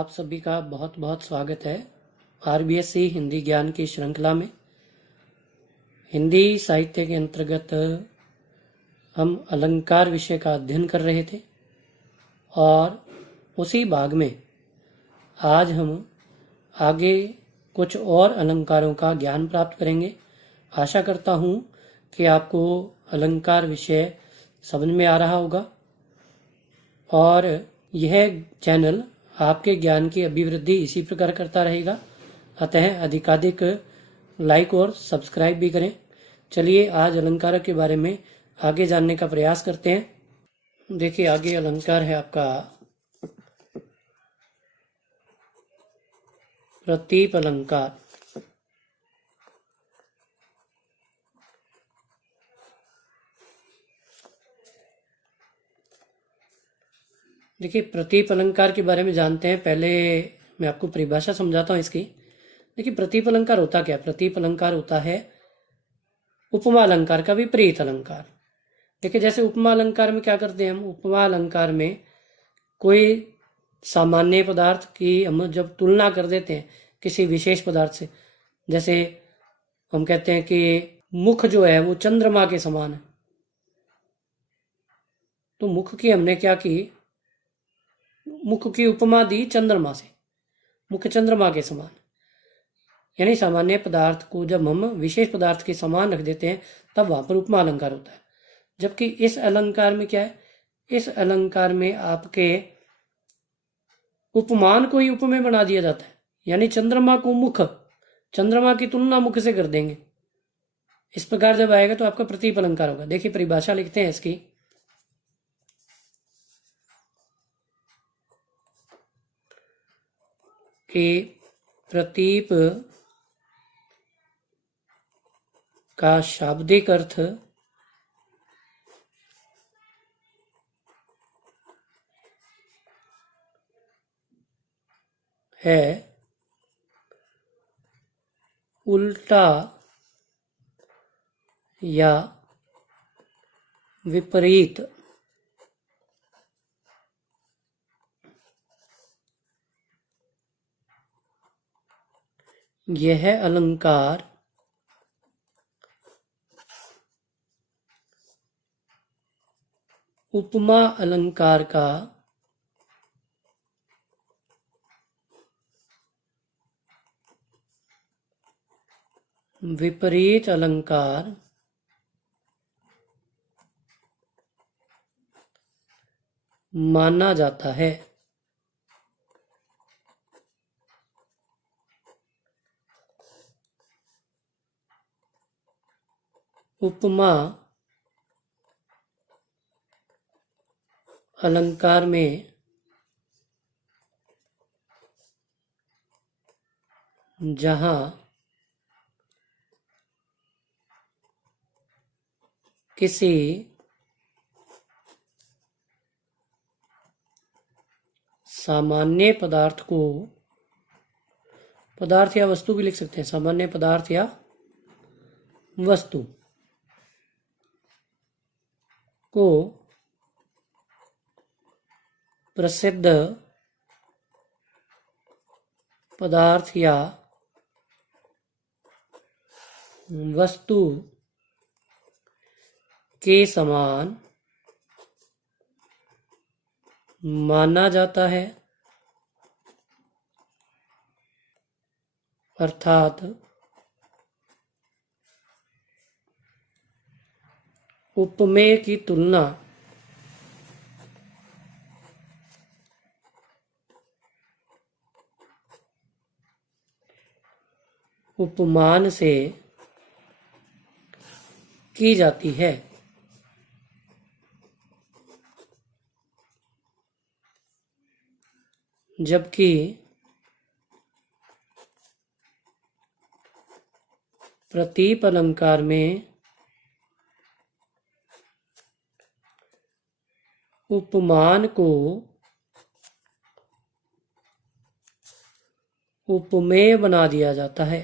आप सभी का बहुत बहुत स्वागत है आरबीएससी हिंदी ज्ञान की श्रृंखला में। हिंदी साहित्य के अंतर्गत हम अलंकार विषय का अध्ययन कर रहे थे और उसी भाग में आज हम आगे कुछ और अलंकारों का ज्ञान प्राप्त करेंगे। आशा करता हूँ कि आपको अलंकार विषय समझ में आ रहा होगा और यह चैनल आपके ज्ञान की अभिवृद्धि इसी प्रकार करता रहेगा। अतः अधिकाधिक लाइक और सब्सक्राइब भी करें। चलिए आज अलंकार के बारे में आगे जानने का प्रयास करते हैं। देखिए आगे अलंकार है आपका प्रतीप अलंकार। देखिए प्रतीप अलंकार के बारे में जानते हैं। पहले मैं आपको परिभाषा समझाता हूँ इसकी। देखिए प्रतीप अलंकार होता क्या? प्रतीप अलंकार होता है उपमा अलंकार का विपरीत अलंकार। देखिए जैसे उपमा अलंकार में क्या करते हैं हम? उपमा अलंकार में कोई सामान्य पदार्थ की हम जब तुलना कर देते हैं किसी विशेष पदार्थ से, जैसे हम कहते हैं कि मुख जो है वो चंद्रमा के समान है, तो मुख की हमने क्या की? मुख की उपमा दी चंद्रमा से, मुख चंद्रमा के समान। यानी सामान्य पदार्थ को जब हम विशेष पदार्थ के समान रख देते हैं तब वहां पर उपमा अलंकार होता है। जबकि इस अलंकार में क्या है? इस अलंकार में आपके उपमान को ही उपमेय बना दिया जाता है। यानी चंद्रमा को मुख, चंद्रमा की तुलना मुख से कर देंगे। इस प्रकार जब आएगा तो आपका प्रतीप अलंकार होगा। देखिए परिभाषा लिखते हैं इसकी कि प्रतीप का शाब्दिक अर्थ है उल्टा या विपरीत। यह अलंकार उपमा अलंकार का विपरीत अलंकार माना जाता है। उपमा अलंकार में जहां किसी सामान्य पदार्थ को, पदार्थ या वस्तु भी लिख सकते हैं, सामान्य पदार्थ या वस्तु को प्रसिद्ध पदार्थ या वस्तु के समान माना जाता है, अर्थात उपमेय की तुलना उपमान से की जाती है। जबकि प्रतीप अलंकार में उपमान को उपमेय बना दिया जाता है।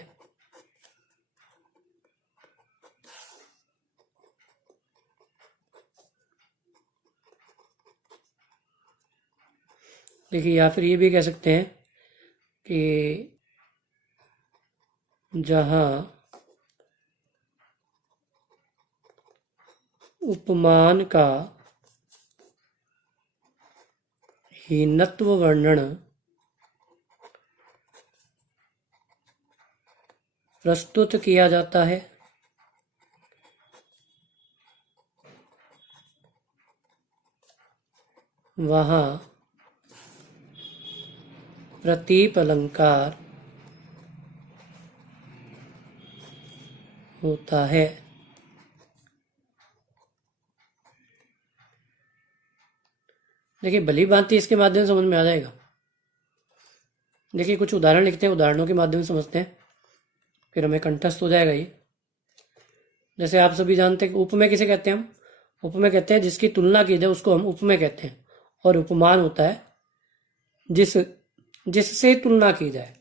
देखिए या फिर ये भी कह सकते हैं कि जहाँ उपमान का हीनत्व वर्णन प्रस्तुत किया जाता है, वहाँ प्रतीप अलंकार होता है। देखिए भली भांति इसके माध्यम से समझ में आ जाएगा। देखिए कुछ उदाहरण लिखते हैं, उदाहरणों के माध्यम से समझते हैं, फिर हमें कंठस्थ हो जाएगा ये। जैसे आप सभी जानते हैं कि उपमेय किसे कहते हैं हम? उपमेय कहते हैं जिसकी तुलना की जाए उसको हम उपमेय कहते हैं, और उपमान होता है जिससे तुलना की जाए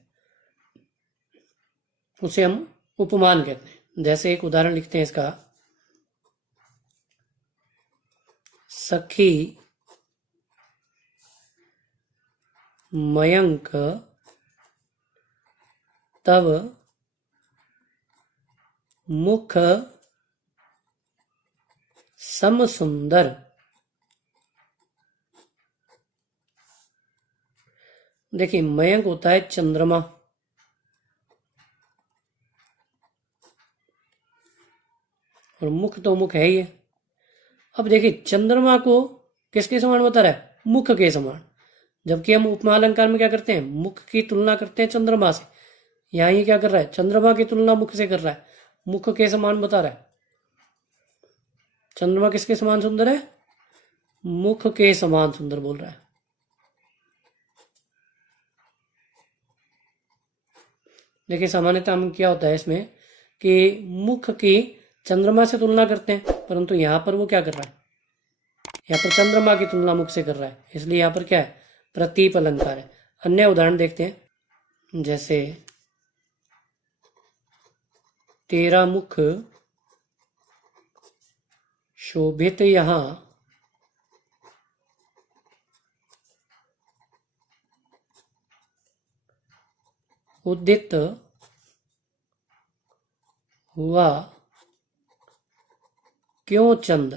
उसे हम उपमान कहते हैं। जैसे एक उदाहरण लिखते हैं इसका, सखी मयंक तब मुख सम सुंदर। देखिए मयंक होता है चंद्रमा, और मुख तो मुख है ही है। अब देखिए चंद्रमा को किसके समान बता रहा है? मुख के समान। जबकि हम उपमा अलंकार में क्या करते हैं? मुख की तुलना करते हैं चंद्रमा से। यहाँ ये क्या कर रहा है? चंद्रमा की तुलना मुख से कर रहा है, मुख के समान बता रहा है। चंद्रमा किसके समान सुंदर है? मुख के समान सुंदर बोल रहा है। देखिए सामान्यतः हम क्या होता है इसमें कि मुख की चंद्रमा से तुलना करते हैं, परंतु यहाँ पर वो क्या कर रहा है? यहाँ पर चंद्रमा की तुलना मुख से कर रहा है, इसलिए यहाँ पर क्या है? प्रतीप अलंकार है। अन्य उदाहरण देखते हैं, जैसे तेरा मुख शोभित यहाँ उदित हुआ क्यों चंद।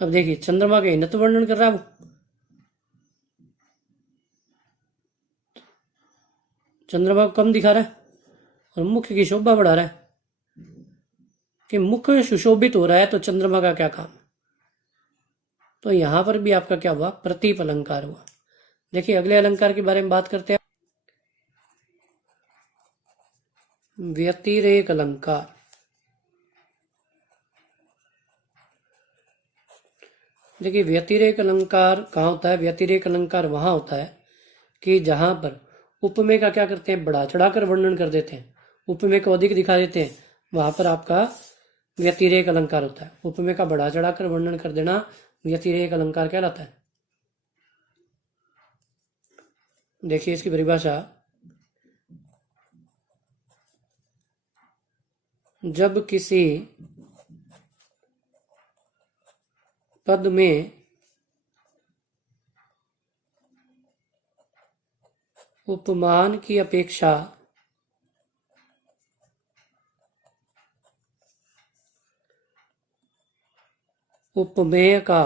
अब देखिए चंद्रमा का हीनत्व वर्णन कर रहा है वो। चंद्रमा को कम दिखा रहा है और मुख की शोभा बढ़ा रहा है कि मुख सुशोभित हो रहा है, तो चंद्रमा का क्या काम? तो यहां पर भी आपका क्या हुआ? प्रतीप अलंकार हुआ। देखिए अगले अलंकार के बारे में बात करते हैं, व्यतिरेक अलंकार। देखिए व्यतिरेक अलंकार कहाँ होता है? व्यतिरेक अलंकार वहां होता है कि जहां पर उपमेय का क्या करते हैं? बढ़ा चढ़ाकर वर्णन कर देते हैं, उपमेय को अधिक दिखा देते हैं, वहां पर आपका व्यतिरेक अलंकार होता है। उपमेय का बढ़ा चढ़ाकर वर्णन कर देना व्यतिरेक अलंकार कहलाता है। देखिए इसकी परिभाषा, जब किसी पद में उपमान की अपेक्षा उपमेय का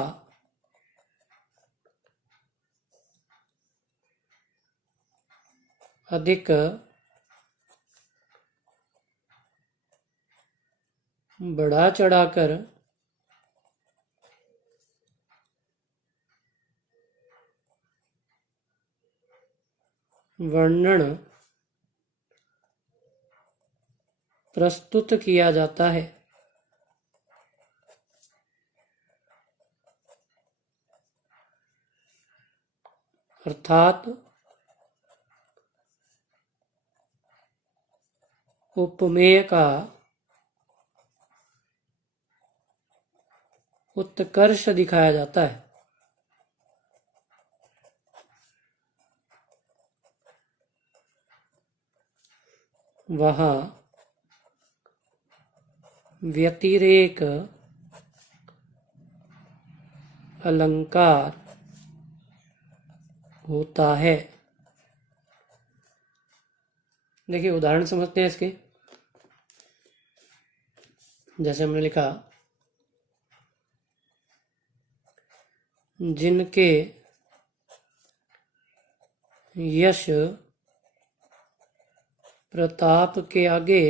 अधिक बढ़ा चढ़ाकर वर्णन प्रस्तुत किया जाता है, अर्थात उपमेय का उत्कर्ष दिखाया जाता है। वहाँ व्यतिरेक अलंकार होता है। देखिए उदाहरण समझते हैं इसके। जैसे हमने लिखा, जिनके यश प्रताप के आगे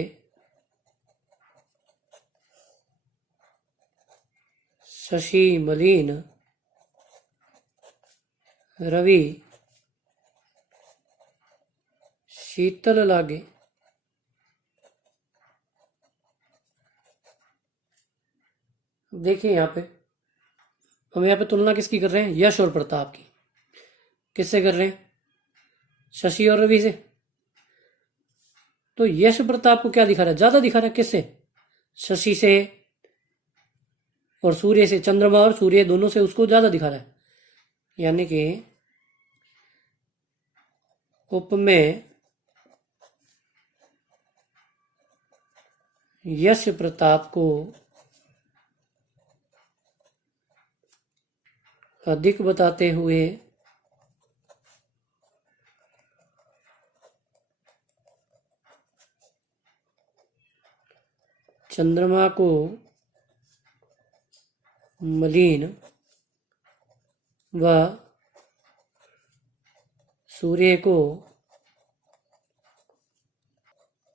शशि मलिन रवि शीतल लागे। देखिए यहाँ पे हम यहाँ पे तुलना किसकी कर रहे हैं? यश और प्रताप की। किससे कर रहे हैं? शशि और रवि से। तो यश प्रताप को क्या दिखा रहा है? ज्यादा दिखा रहा है। किससे? शशि से और सूर्य से। चंद्रमा और सूर्य दोनों से उसको ज्यादा दिखा रहा है। यानी कि उपमेय यश प्रताप को अधिक बताते हुए चंद्रमा को मलिन व सूर्य को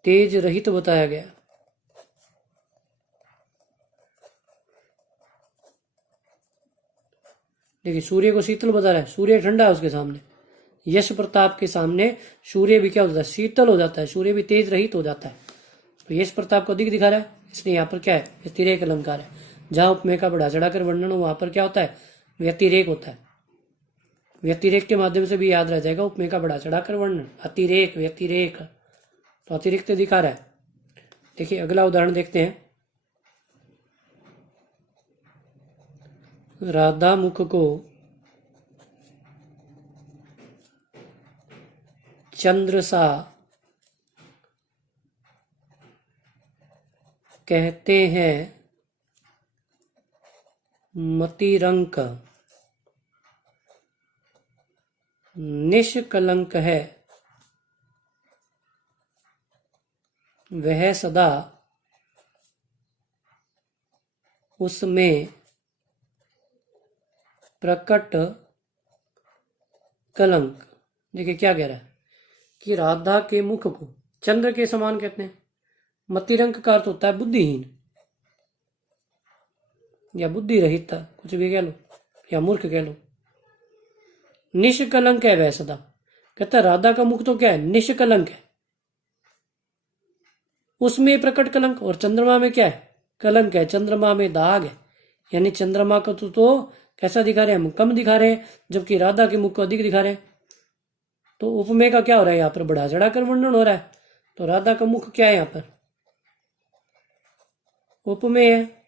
तेज रहित बताया गया। देखिए सूर्य को शीतल बता रहा है, सूर्य ठंडा है उसके सामने। यश प्रताप के सामने सूर्य भी क्या हो जाता है? शीतल हो जाता है, सूर्य भी तेज रहित हो जाता है। तो यश प्रताप को अधिक दिखा रहा है, इसलिए यहाँ पर क्या है? व्यतिरेक अलंकार है। जहां उपमेय का बढ़ा चढ़ाकर वर्णन हो वहां पर क्या होता है? व्यतिरेक होता है। व्यतिरेक के माध्यम से भी याद रह जाएगा उपमेय का बढ़ा चढ़ाकर वर्णन। अतिरेक, व्यतिरेक, तो अतिरिक्त दिखा रहा है। देखिए अगला उदाहरण देखते हैं। राधा मुख को चंद्र सा कहते हैं, मतिरंक निष्कलंक है, वह सदा उसमें प्रकट कलंक। देखिए क्या कह रहा है कि राधा के मुख को चंद्र के समान कहते हैं। मतिरंक का अर्थ होता है बुद्धिहीन या बुद्धि रहित, कुछ भी कह लो, या मूर्ख कह लो। निष्कलंक है वह सदा, कहता है राधा का मुख तो क्या है? निष्कलंक है, उसमें प्रकट कलंक। और चंद्रमा में क्या है? कलंक है, चंद्रमा में दाग है। यानी चंद्रमा को तो कैसा दिखा रहे हैं? हम कम दिखा रहे हैं, जबकि राधा के मुख को अधिक दिखा रहे हैं। तो उपमेय का क्या हो रहा है? यहाँ पर बढ़ा चढ़ाकर वर्णन हो रहा है। तो राधा का मुख क्या है? यहाँ पर उपमेय है,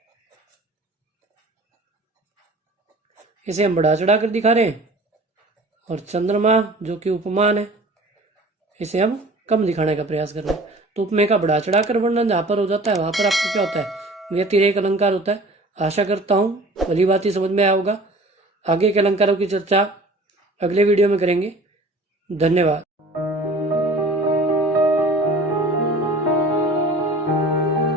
इसे हम बढ़ा चढ़ाकर दिखा रहे हैं। और चंद्रमा जो कि उपमान है, इसे हम कम दिखाने का प्रयास कर रहे हैं। तो उपमेय का बढ़ा चढ़ाकर वर्णन जहां पर हो जाता है वहां पर आपको क्या होता है? व्यतिरेक अलंकार होता है। आशा करता हूं भली बात ही समझ में आया होगा। आगे के अलंकारों की चर्चा अगले वीडियो में करेंगे। धन्यवाद।